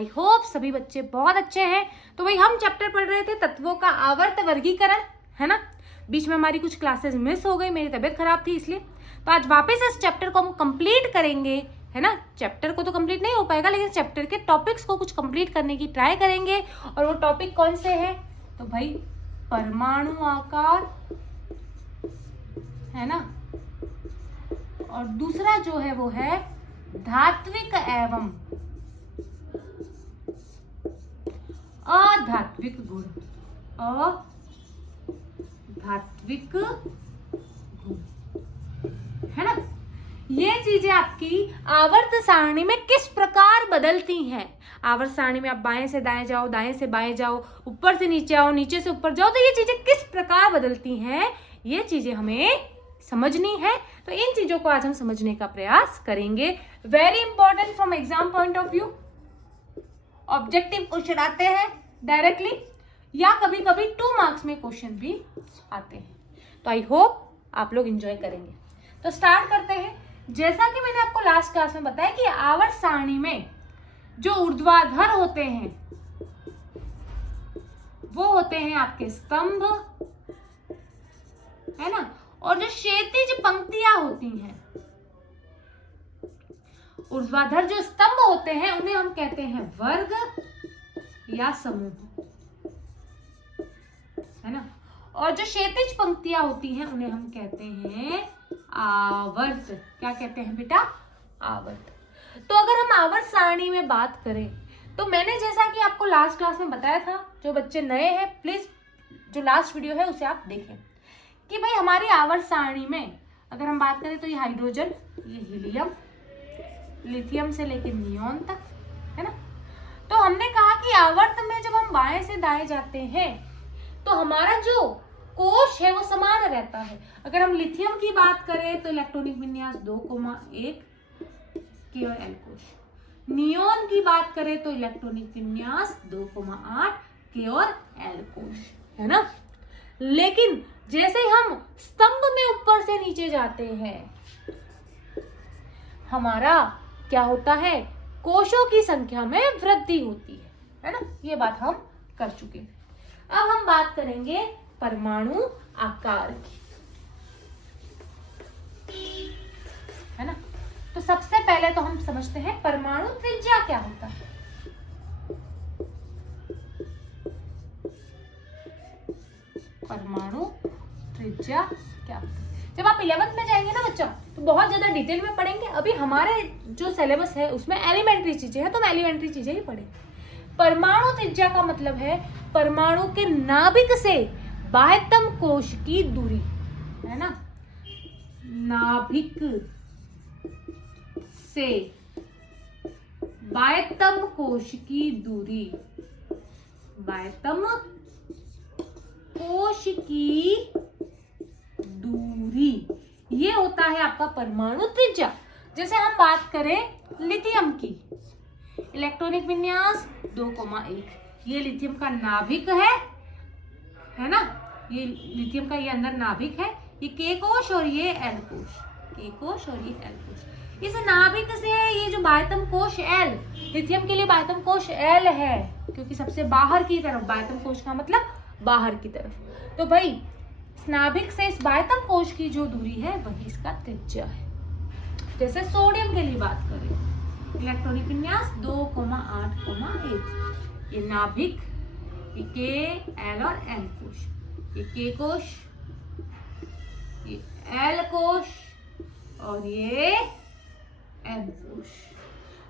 I hope सभी बच्चे बहुत अच्छे हैं। तो भाई हम चैप्टर पढ़ रहे थे तत्वों का आवर्त वर्गीकरण, है ना। बीच में हमारी कुछ क्लासेस मिस हो गई, मेरी तबीयत खराब थी इसलिए। तो आज वापस इस चैप्टर को हम कंप्लीट करेंगे, है ना। चैप्टर को तो कंप्लीट नहीं हो पाएगा, लेकिन चैप्टर के टॉपिक्स को कुछ कंप्लीट करने की ट्राई करेंगे। और वो टॉपिक कौन से हैं? तो भाई परमाणु आकार, है ना, और दूसरा जो है वो है धात्विक एवं अधात्विक गुण। अधात्विक गुण, है ना। ये चीजें आपकी आवर्त सारणी में किस प्रकार बदलती हैं। आवर्त सारणी में आप बाएं से दाएं जाओ, दाएं से बाएं जाओ, ऊपर से नीचे आओ, नीचे से ऊपर जाओ, तो ये चीजें किस प्रकार बदलती हैं, ये चीजें हमें समझनी है। तो इन चीजों को आज हम समझने का प्रयास करेंगे। Very important from exam point of view. Objective question आते हैं डायरेक्टली, या कभी कभी 2 मार्क्स में क्वेश्चन भी आते हैं। तो आई होप आप लोग एंजॉय करेंगे। तो स्टार्ट करते हैं। जैसा कि मैंने आपको लास्ट क्लास में बताया कि आवर्त सारणी में जो ऊर्ध्वाधर होते हैं वो होते हैं आपके स्तंभ, है ना, और जो क्षैतिज पंक्तियां होती हैं, ऊर्ध्वाधर जो स्तंभ होते हैं उन्हें हम कहते हैं वर्ग या समूह, है ना। और जो क्षैतिज पंक्तियां होती हैं उन्हें हम कहते हैं आवर्त। क्या कहते हैं बेटा? आवर्त। तो अगर हम आवर्त सारणी में बात करें तो मैंने जैसा कि आपको लास्ट क्लास में बताया था, जो बच्चे नए हैं प्लीज जो लास्ट वीडियो है उसे आप देखें, कि भाई हमारी आवर्त सारणी में अगर हम बात करें तो ये हाइड्रोजन, ये हीलियम, लिथियम से लेकर नियोन तक, है ना। तो हमने कहा कि आवर्त में जब हम बाएं से दाएं जाते हैं तो हमारा जो कोश है वो समान रहता है। अगर हम लिथियम की बात करें तो इलेक्ट्रॉनिक विन्यास 2,1 के और एल कोश। नियोन की बात करें तो इलेक्ट्रॉनिक विन्यास 2,8 के और एल कोश, है ना। लेकिन जैसे हम स्तंभ में ऊपर से नीचे जाते हैं, हमारा क्या होता है? कोशों की संख्या में वृद्धि होती है ना। ये बात हम कर चुके हैं। अब हम बात करेंगे परमाणु आकार की, है ना। तो सबसे पहले तो हम समझते हैं परमाणु त्रिज्या क्या होता है। परमाणु त्रिज्या क्या होता है? जब आप 11th में जाएंगे ना बच्चों तो बहुत ज्यादा डिटेल में पढ़ेंगे। अभी हमारे जो सिलेबस है उसमें एलिमेंट्री चीजें हैं, तो हम एलिमेंट्री चीजें ही पढ़ेंगे। परमाणु त्रिज्या का मतलब है परमाणु के नाभिक से बाह्यतम कोश की दूरी, है ना। नाभिक से बाह्यतम कोश की दूरी, बाह्यतम कोश की दूरी, ये होता है आपका परमाणु त्रिज्या। जैसे हम बात करें लिथियम की, इलेक्ट्रॉनिक विन्यास 2,1, ये लिथियम का नाभिक है ना। ये लिथियम का ये अंदर नाभिक है, ये के कोश और ये एल कोश, के कोश और ये एल कोश। इस नाभिक से ये जो बाह्यतम कोश एल, लिथियम के लिए बाह्यतम कोश एल है क्योंकि सबसे बाहर की तरफ, बाह्यतम कोश का मतलब बाहर की तरफ। तो भाई नाभिक से इस बाह्यतम कोश की जो दूरी है वही इसका त्रिज्या है। जैसे सोडियम के लिए बात करें, इलेक्ट्रॉनिक विन्यास 2,8,1, ये नाभिक, ये के, एल और एल कोश, ये के कोश, ये एल कोश और ये एम कोश।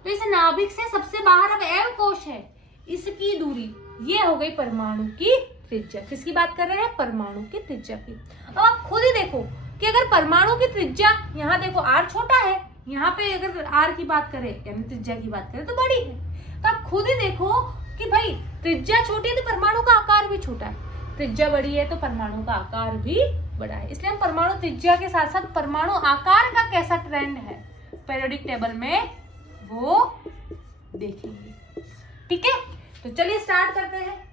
तो इस नाभिक से सबसे बाहर अब एम कोश है, इसकी दूरी ये हो गई परमाणु की त्रिज्या। किसकी बात कर रहे हैं? परमाणु की त्रिज्या की। अब आप खुद ही देखो कि अगर परमाणु की त्रिज्या, यहाँ देखो r छोटा है, यहाँ पे अगर r की बात करें यानी त्रिज्या की बात करें तो बड़ी है। तो आप खुद ही देखो कि भाई त्रिज्या छोटी है तो परमाणु का आकार भी छोटा है, त्रिज्या बड़ी है तो परमाणु का आकार भी बड़ा है। इसलिए हम परमाणु त्रिज्या के साथ साथ परमाणु आकार का कैसा ट्रेंड है पीरियोडिक टेबल में वो देखेंगे। ठीक है, तो चलिए स्टार्ट करते हैं।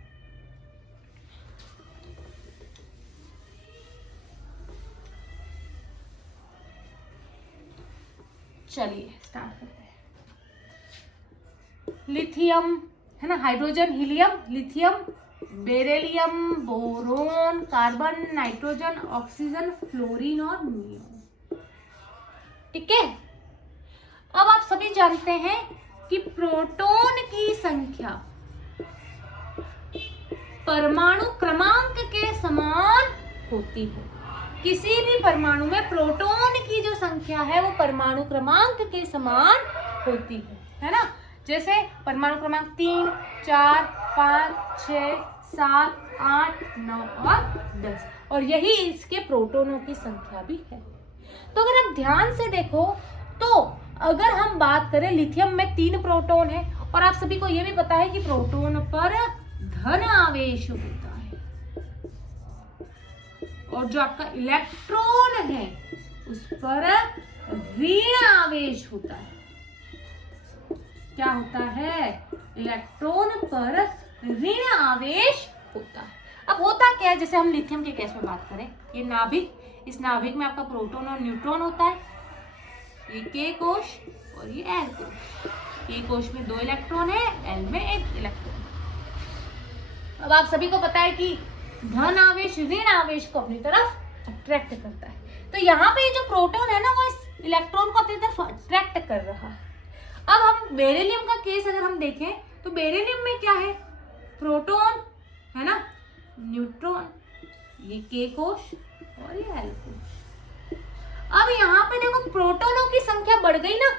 चलिए स्टार्ट करते हैं। लिथियम, है ना, hydrogen, helium, lithium, beryllium, boron, carbon, nitrogen, oxygen, fluorine और नियोन। ठीक है। अब आप सभी जानते हैं कि प्रोटॉन की संख्या परमाणु क्रमांक के समान होती है। किसी भी परमाणु में प्रोटॉन की जो संख्या है वो परमाणु क्रमांक के समान होती है ना। जैसे परमाणु क्रमांक 3, 4, 5, 6, 7, 8, 9 और 10, और यही इसके प्रोटॉनों की संख्या भी है। तो अगर आप ध्यान से देखो तो अगर हम बात करें लिथियम में 3 प्रोटॉन है, और आप सभी को यह भी पता है कि प्रोटॉन पर धन आवेश होता है, और जो आपका इलेक्ट्रॉन है उस पर ऋण आवेश होता है। क्या होता है? इलेक्ट्रॉन पर ऋण आवेश होता है। अब होता क्या है, जैसे हम लिथियम के केस में बात करें, ये नाभिक, इस नाभिक में आपका प्रोटॉन और न्यूट्रॉन होता है, ये के कोश और ये एल कोश। के कोश में 2 इलेक्ट्रॉन है, एल में 1 इलेक्ट्रॉन। अब आप सभी को पता है कि धन आवेश ऋण आवेश को अपनी तरफ अट्रैक्ट करता है। तो यहाँ पे जो प्रोटॉन है ना वो इस इलेक्ट्रॉन को अपनी तरफ अट्रैक्ट कर रहा है। अब हम बेरिलियम का केस अगर हम देखें तो बेरिलियम में क्या है? प्रोटॉन है ना, न्यूट्रॉन, ये के कोश और ये एल कोश। अब यहाँ पे देखो प्रोटॉनों की संख्या बढ़ गई ना,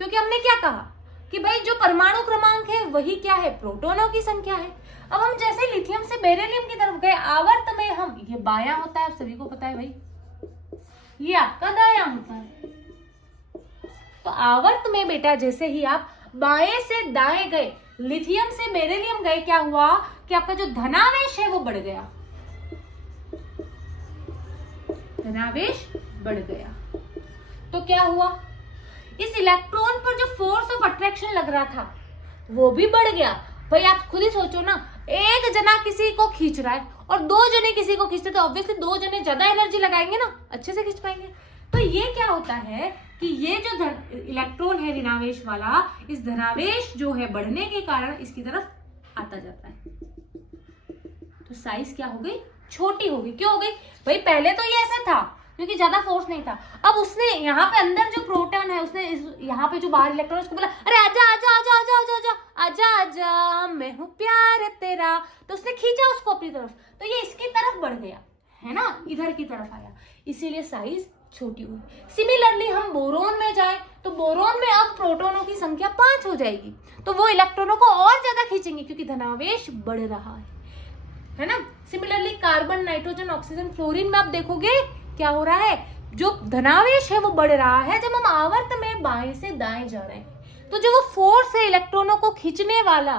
क्योंकि हमने क्या कहा कि भाई जो परमाणु क्रमांक है वही क्या है? प्रोटॉनों की संख्या है। अब हम जैसे लिथियम से बेरिलियम की तरफ गए, आवर्त में हम, ये बायां होता है, आप सभी को पता है भाई, ये आपका दायां होता है। तो आवर्त में बेटा जैसे ही आप बाएं से दाएं गए, लिथियम से बेरिलियम गए, क्या हुआ कि आपका जो धनावेश है वो बढ़ गया, धनावेश बढ़ गया। तो क्या हुआ? इस इलेक्ट्रॉन पर जो फोर्स ऑफ अट्रैक्शन लग रहा था वो भी बढ़ गया। भाई आप खुद ही सोचो ना, एक जना किसी को खींच रहा है और 2 जने किसी को खींचते, तो ऑब्वियसली 2 जने ज्यादा एनर्जी लगाएंगे ना, अच्छे से खींच पाएंगे। तो ये क्या होता है कि ये जो इलेक्ट्रॉन है ऋणावेश वाला, इस धनावेश जो है बढ़ने के कारण इसकी तरफ आता जाता है, तो साइज क्या हो गई? छोटी हो गई। क्यों हो गई भाई? पहले तो ये ऐसा था क्योंकि ज्यादा फोर्स नहीं था। अब उसने यहाँ पे अंदर जो प्रोटॉन है, उसने यहाँ पे जो बाहर इलेक्ट्रॉन, उसको बोला अरे आजा आजा आजा आजा आजा आजा आजा आजा, मैं हूँ प्यार तेरा। तो उसने खींचा उसको अपनी तरफ, तो ये इसकी तरफ बढ़ गया, है ना, इधर की तरफ आया, इसीलिए साइज छोटी हुई। सिमिलरली हम बोरोन में जाए तो बोरोन में अब प्रोटॉनों की संख्या 5 हो जाएगी, तो वो इलेक्ट्रॉनों को और ज्यादा खींचेंगे क्योंकि धनावेश बढ़ रहा है ना। Similarly carbon, nitrogen, oxygen, fluorine में आप देखोगे क्या हो रहा है, जो धनावेश है वो बढ़ रहा है जब हम आवर्त में बाएं से दाएं जा रहे हैं। तो जो वो फोर्स है इलेक्ट्रॉनों को खींचने वाला,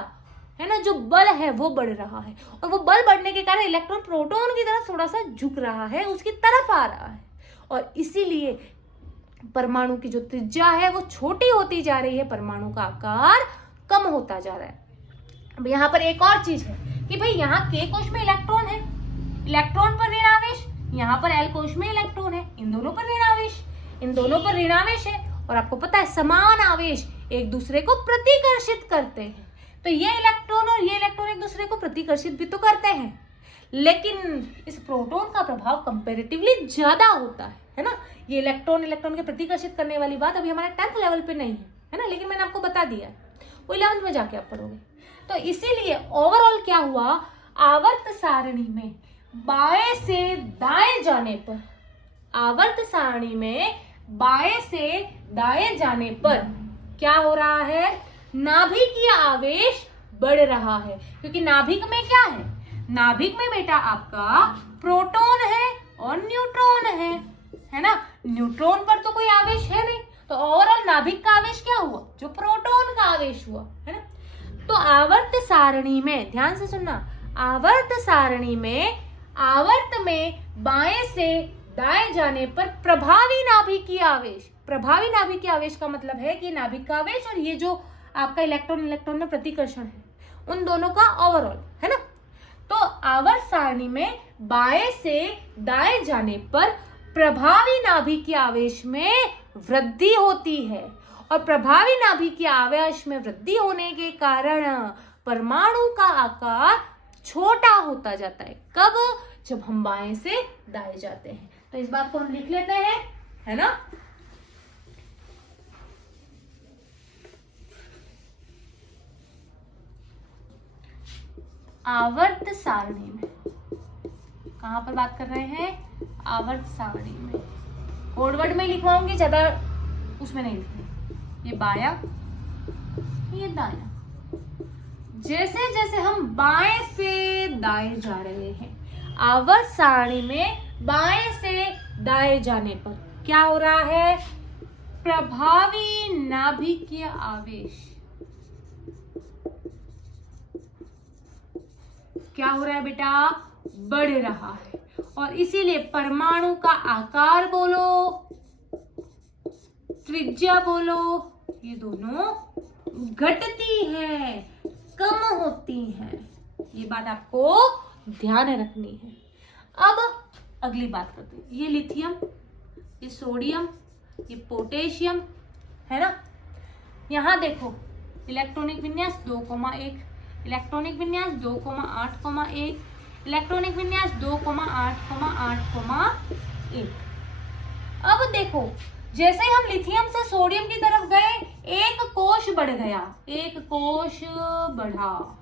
है ना, जो बल है वो बढ़ रहा है, और वो बल बढ़ने के कारण इलेक्ट्रॉन प्रोटॉन की तरफ थोड़ा सा झुक रहा है, उसकी तरफ आ रहा है, और इसीलिए परमाणु की जो त्रिज्या है वो छोटी होती जा रही है, परमाणु का आकार कम होता जा रहा है। अब यहाँ पर एक और चीज है कि भाई यहाँ के कोश में इलेक्ट्रॉन है, इलेक्ट्रॉन पर ऋणावेश, यहाँ पर एल कोश में इलेक्ट्रॉन है, इन दोनों पर ऋणावेश, इन दोनों पर ऋणावेश है, और आपको पता है समान आवेश एक दूसरे को प्रतिकर्षित करते हैं। तो ये इलेक्ट्रॉन और ये इलेक्ट्रॉन एक दूसरे को प्रतिकर्षित भी तो करते हैं, लेकिन इस प्रोटॉन का प्रभाव कंपैरेटिवली ज्यादा होता है ना। ये इलेक्ट्रॉन इलेक्ट्रॉन के प्रतिकर्षित करने वाली बात अभी हमारे 10th लेवल पे नहीं है ना, लेकिन मैंने आपको बता दिया, वो 11th में जाके आप पढ़ोगे। तो इसीलिए ओवरऑल क्या हुआ, आवर्त सारणी में बाएं से दाएं जाने पर, आवर्त सारणी में बाएं से दाएं जाने पर क्या हो रहा है, नाभिकीय आवेश बढ़ रहा है। क्योंकि नाभिक में क्या है, नाभिक में बेटा आपका प्रोटॉन है और न्यूट्रॉन है ना। न्यूट्रॉन पर तो कोई आवेश है नहीं, तो ओवरऑल नाभिक का आवेश क्या हुआ, जो प्रोटॉन का आवेश हुआ, है ना। तो आवर्त सारणी में ध्यान से सुनना, आवर्त सारणी में आवर्त में बाएं से दाएं जाने पर प्रभावी नाभिकीय आवेश, प्रभावी नाभिकीय आवेश का मतलब है कि नाभिक का आवेश और ये जो आपका इलेक्ट्रॉन इलेक्ट्रॉन में प्रतिकर्षण है, उन दोनों का ओवरऑल, है ना। तो आवर्त सारणी में बाएं से दाएं जाने पर प्रभावी नाभिकीय आवेश में वृद्धि होती है, और प्रभावी नाभिकीय आवेश में वृद्धि होने के कारण परमाणु का आकार छोटा होता जाता है। कब? जब हम बाएं से दाएं जाते हैं। तो इस बात को हम लिख लेते हैं, है ना। आवर्त सारणी में, कहां पर बात कर रहे हैं? आवर्त सारणी में। कोडवर्ड में लिखवाऊंगी, ज्यादा उसमें नहीं लिखनी। ये बाया, ये दाया। जैसे जैसे हम बाएं से दाएं जा रहे हैं, आवर्त सारणी में बाएं से दाएं जाने पर क्या हो रहा है? प्रभावी नाभिकीय आवेश क्या हो रहा है बेटा? बढ़ रहा है। और इसीलिए परमाणु का आकार बोलो, त्रिज्या बोलो, ये दोनों घटती है, कम होती है। ये बात आपको ध्यान रखनी है। अब अगली बात करते हैं। ये लिथियम, ये सोडियम, ये पोटेशियम, है ना। यहां देखो इलेक्ट्रॉनिक विन्यास 2,1, इलेक्ट्रॉनिक विन्यास 2,8,1, इलेक्ट्रॉनिक विन्यास 2,8,8,1। अब देखो जैसे हम लिथियम से सोडियम की तरफ गए, एक कोश बढ़ गया, एक कोश बढ़ा।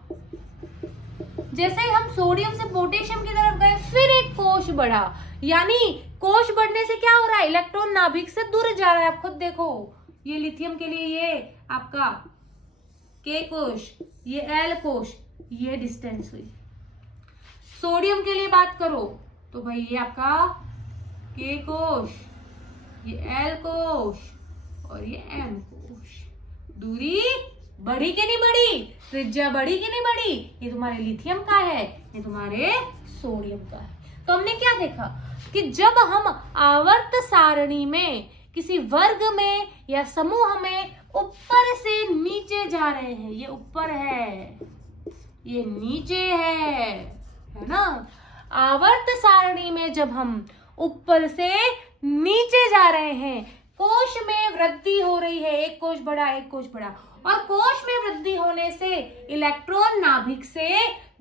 जैसे हम सोडियम से पोटेशियम की तरफ गए, फिर एक कोश बढ़ा। यानी कोश बढ़ने से क्या हो रहा है? इलेक्ट्रॉन नाभिक से दूर जा रहा है। आप खुद देखो, ये लिथियम के लिए ये आपका के कोश, ये एल कोश, ये डिस्टेंस हुई। सोडियम के लिए बात करो तो भाई ये आपका के कोश, ये एल कोश और ये एम कोश। दूरी बढ़ी कि नहीं बढ़ी? त्रिज्या बढ़ी कि नहीं बढ़ी? ये तुम्हारे लिथियम का है, ये तुम्हारे सोडियम का है। तो हमने क्या देखा कि जब हम आवर्त सारणी में किसी वर्ग में या समूह में ऊपर से नीचे जा रहे हैं, ये ऊपर है, ये नीचे है ना। आवर्त सारणी में जब हम ऊपर से नीचे जा रहे हैं, कोश में वृद्धि हो रही है, एक कोश बढ़ा, एक कोश बढ़ा, और कोश में वृद्धि होने से इलेक्ट्रॉन नाभिक से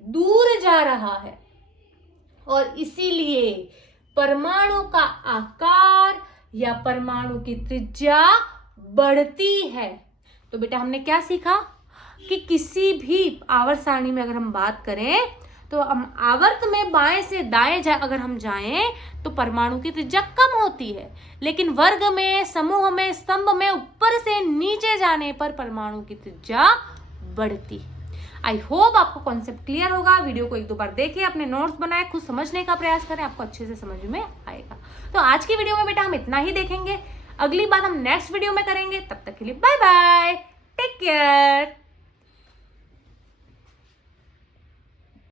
दूर जा रहा है, और इसीलिए परमाणु का आकार या परमाणु की त्रिज्या बढ़ती है। तो बेटा हमने क्या सीखा कि किसी भी आवर्त सारणी में अगर हम बात करें तो हम आवर्त में बाएं से दाएं अगर हम जाएं तो परमाणु की त्रिज्या कम होती है, लेकिन वर्ग में, समूह में, स्तंभ में ऊपर से नीचे जाने पर परमाणु की त्रिज्या बढ़ती। आई होप आपको कॉन्सेप्ट क्लियर होगा। वीडियो को 1-2 बार देखें, अपने नोट्स बनाए, खुद समझने का प्रयास करें, आपको अच्छे से समझ में आएगा। तो आज की वीडियो में बेटा हम इतना ही देखेंगे, अगली बात हम नेक्स्ट वीडियो में करेंगे। तब तक के लिए बाय बाय, टेक केयर।